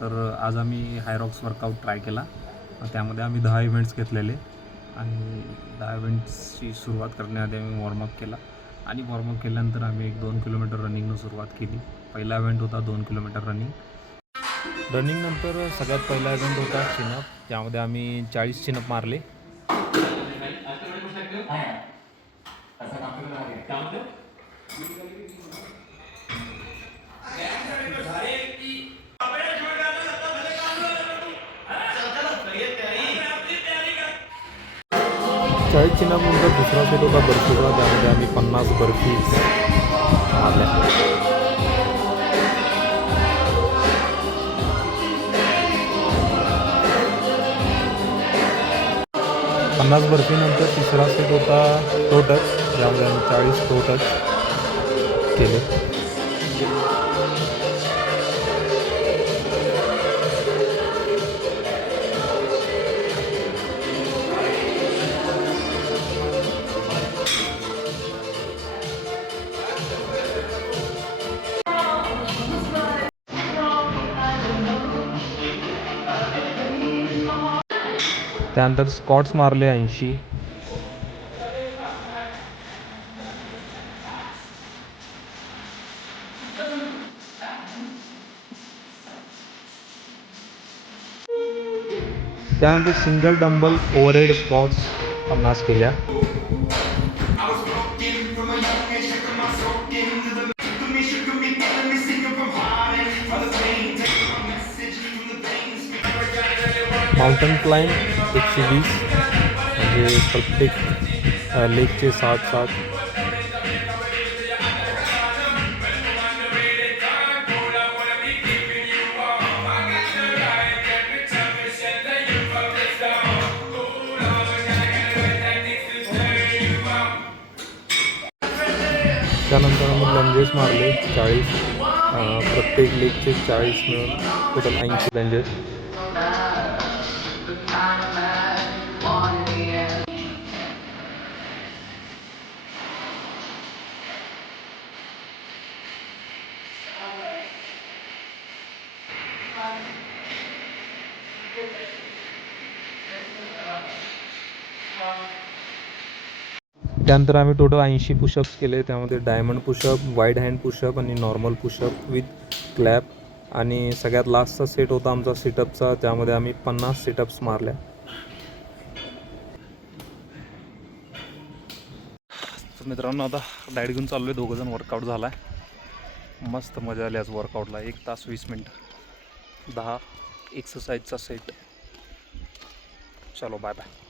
तर आज आम्ही हायरॉक्स वर्कआउट ट्राय केला. त्यामध्ये आम्ही 10 इव्हेंट्स घेतलेले आणि 10 इव्हेंट्सची सुरुवात करण्याआधी आम्ही वॉर्मअप केला आणि वॉर्मअप केल्यानंतर आम्ही 1-2 किलोमीटर रनिंगनं सुरुवात केली. पहिला इव्हेंट होता 2 किलोमीटर रनिंग. रनिंगनंतर सगळ्यात पहिला इव्हेंट होता चिनअप. त्यामध्ये आम्ही 40 चिनअप मारले. चाळीस चिनअपनंतर दुसरा सेट होता बर्फीचा. त्यामध्ये आम्ही 50 बर्फी मारल्या. 50 बर्फीनंतर तिसरा सेट होता टो टच. त्यामध्ये आम्ही 40 टो टच केले. त्यानंतर स्क्वॉट्स मारले 80. त्यानंतर सिंगल डंबल ओव्हरहेड स्क्वॉट्स 50 केल्या. माउंटन क्लाइंब 120, म्हणजे प्रत्येक लेगचे 60-60. त्यानंतर आम्ही लंजेस मारले 40, प्रत्येक लेगचे 40 मिळून टोटल 80 लंजेस. त्यानंतर आम्ही टोटल 80 पुशअप्स केले. त्यामध्ये diamond pushup, wide hand pushup आणि नॉर्मल पुशअप विथ क्लॅप. आणि सगळ्यात लास्टचा सेट होता आमचा सिटअपचा. त्यामध्ये आम्ही 50 सिटअप्स मारल्या. मित्रांनो, आता डाएट घेऊन चाललो आहे. दोघंजण. वर्कआउट झाला आहे. मस्त मजा आली आज वर्कआउटला. 1 तास 20 मिनटं 10 एक्सरसाइजचा सेट. चलो बाय बाय.